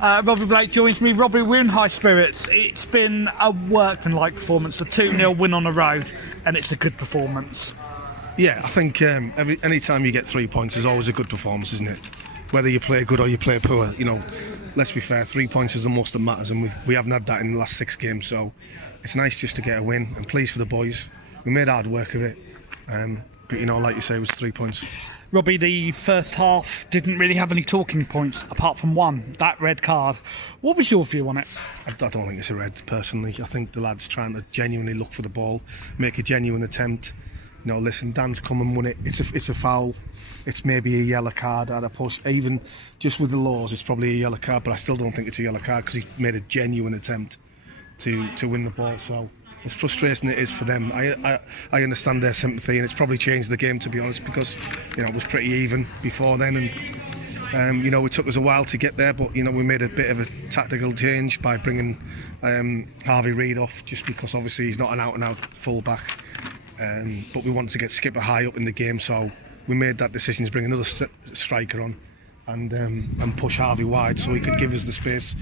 Robbie Blake joins me. Robbie, we're in high spirits. It's been a workmanlike performance, a 2-0 win on the road, and it's a good performance. Yeah, I think any time you get 3 points is always a good performance, isn't it? Whether you play good or you play poor, let's be fair, 3 points is the most that matters, and we haven't had that in the last 6 games, so it's nice just to get a win. I'm pleased for the boys. We made hard work of it, but like you say, it was 3 points. Robbie, the first half didn't really have any talking points apart from one, that red card. What was your view on it? I don't think it's a red, personally. I think the lad's trying to genuinely look for the ball, make a genuine attempt. Listen, Dan's come and won it. It's a foul. It's maybe a yellow card at a push. Even just with the laws, it's probably a yellow card, but I still don't think it's a yellow card because he made a genuine attempt to win the ball. So as frustrating it is for them, I understand their sympathy, and it's probably changed the game, to be honest, because it was pretty even before then, and it took us a while to get there, but we made a bit of a tactical change by bringing Harvey Reid off, just because obviously he's not an out-and-out full-back, but we wanted to get Skipper high up in the game, so we made that decision to bring another striker on and push Harvey wide so he could give us the space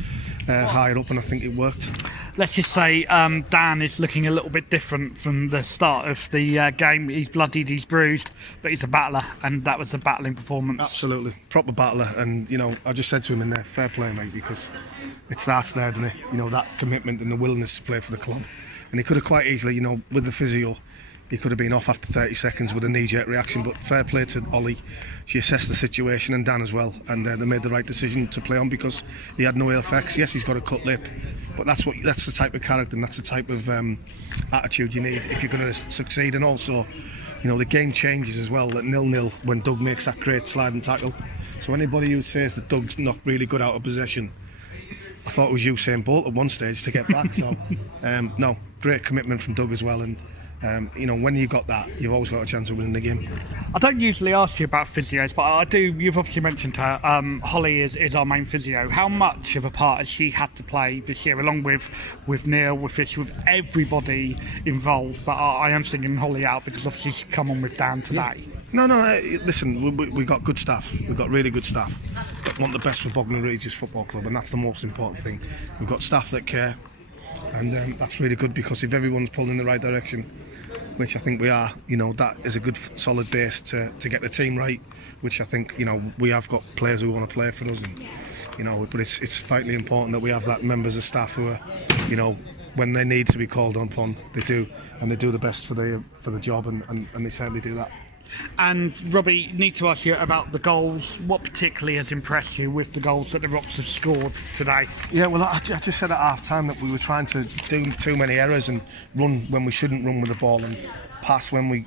higher up, and I think it worked. Let's just say Dan is looking a little bit different from the start of the game. He's bloodied, he's bruised, but he's a battler, and that was a battling performance. Absolutely, proper battler, and I just said to him in there, fair play, mate, because it starts there, doesn't it? That commitment and the willingness to play for the club, and he could have quite easily, with the physio, he could have been off after 30 seconds with a knee-jerk reaction, but fair play to Ollie. She assessed the situation, and Dan as well, and they made the right decision to play on because he had no ill effects. Yes, he's got a cut lip, but that's the type of character and that's the type of attitude you need if you're going to succeed. And also, the game changes as well at 0-0 when Doug makes that great sliding tackle. So anybody who says that Doug's not really good out of possession, I thought it was Usain Bolt at one stage to get back. So no, great commitment from Doug as well, and when you got that, you've always got a chance of winning the game. I don't usually ask you about physios, but I do. You've obviously mentioned her. Holly is our main physio. How much of a part has she had to play this year, along with Neil, with Fish, with everybody involved? But I am singling Holly out because obviously she's come on with Dan today. Yeah. No, listen, we got good staff. We've got really good staff that want the best for Bognor Regis Football Club, and that's the most important thing. We've got staff that care, and that's really good, because if everyone's pulling in the right direction, which I think we are, that is a good solid base to get the team right, which I think, we have got players who want to play for us, and but it's vitally important that we have that members of staff who are, when they need to be called upon, they do, and they do the best for the job, and they certainly do that. And Robbie, need to ask you about the goals. What particularly has impressed you with the goals that the Rocks have scored today? Yeah, well, I just said at half time that we were trying to do too many errors and run when we shouldn't run with the ball, and pass when we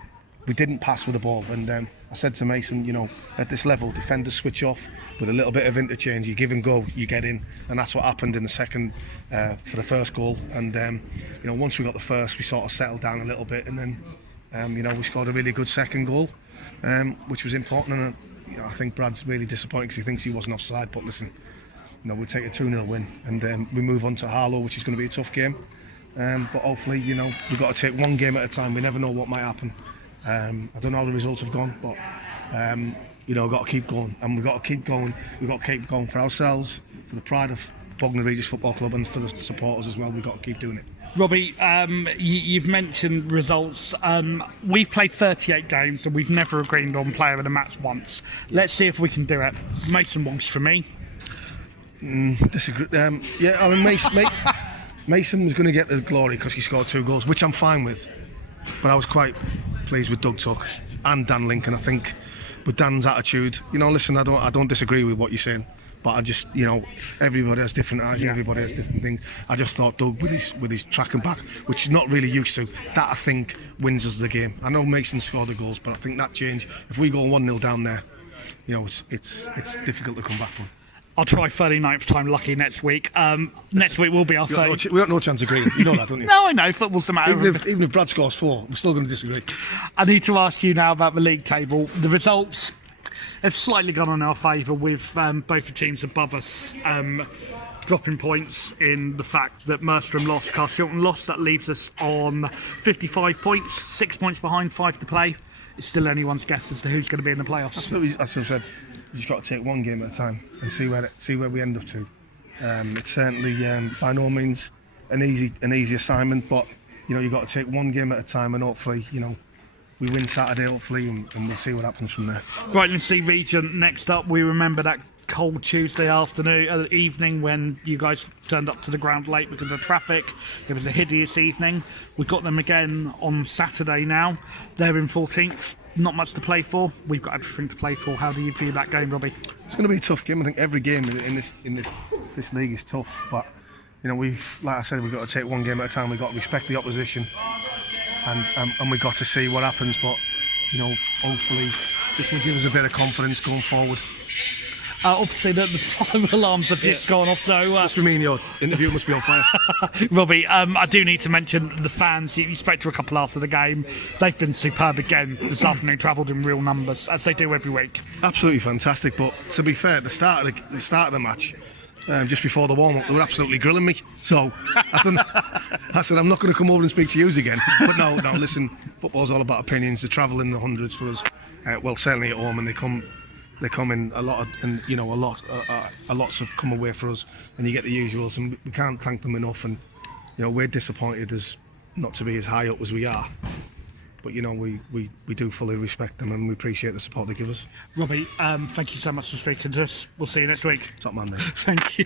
didn't pass with the ball. And I said to Mason, at this level, defenders switch off with a little bit of interchange. You give and go, you get in, and that's what happened in the second for the first goal. And once we got the first, we sort of settled down a little bit, and then we scored a really good second goal, which was important. And I think Brad's really disappointed because he thinks he wasn't offside. But listen, we'll take a 2-0 win, and we move on to Harlow, which is going to be a tough game. But hopefully, we've got to take one game at a time. We never know what might happen. I don't know how the results have gone, but we've got to keep going, and we've got to keep going. We've got to keep going for ourselves, for the pride of Bognor Regis Football Club, and for the supporters as well. We've got to keep doing it. Robbie, you've mentioned results. We've played 38 games and we've never agreed on player of the match once. Let's see if we can do it. Mason Walsh for me. Disagree. Mason was going to get the glory because he scored 2 goals, which I'm fine with. But I was quite pleased with Doug Tuck and Dan Lincoln. I think with Dan's attitude, listen, I don't disagree with what you're saying. But I just, everybody has different eyes and everybody has different things. I just thought Doug with his track and back, which he's not really used to, that I think wins us the game. I know Mason scored the goals, but I think that change, if we go 1-0 down there, it's difficult to come back from. I'll try 39th time lucky next week. Next week will be our 30th. We got no chance of agreeing. You know that, don't you? No, I know. Football's the matter. Even if Brad scores 4, we're still going to disagree. I need to ask you now about the league table. The results have slightly gone in our favour, with both the teams above us dropping points, in the fact that Merstham lost, Carshalton lost. That leaves us on 55 points, 6 points behind, 5 to play. It's still anyone's guess as to who's going to be in the playoffs. As I said, you just got to take one game at a time and see where we end up to. It's certainly by no means an easy assignment, but you've got to take one game at a time, and hopefully, we win Saturday, hopefully, and we'll see what happens from there. Brightling Sea region next up. We remember that cold Tuesday evening when you guys turned up to the ground late because of traffic. It was a hideous evening. We've got them again on Saturday now. They're in 14th. Not much to play for. We've got everything to play for. How do you view that game, Robbie? It's going to be a tough game. I think every game in this league is tough, but like I said, we've got to take one game at a time. We've got to respect the opposition, and we've got to see what happens. But hopefully this will give us a bit of confidence going forward. Obviously, the fire alarms have just gone off, though. Must mean your interview must be on fire. Robbie, I do need to mention the fans. You spoke to a couple after the game. They've been superb again this afternoon, travelled in real numbers, as they do every week. Absolutely fantastic, but to be fair, at the start of the match, just before the warm-up, they were absolutely grilling me. So I said, I'm not going to come over and speak to you again. But no, listen, football's all about opinions. They travel in the hundreds for us. Well, certainly at home, and they come in a lot, and a lots have come away for us, and you get the usuals, and we can't thank them enough. And we're disappointed as not to be as high up as we are, but we do fully respect them, and we appreciate the support they give us. Robbie, thank you so much for speaking to us. We'll see you next week. Top man, mate. Thank you.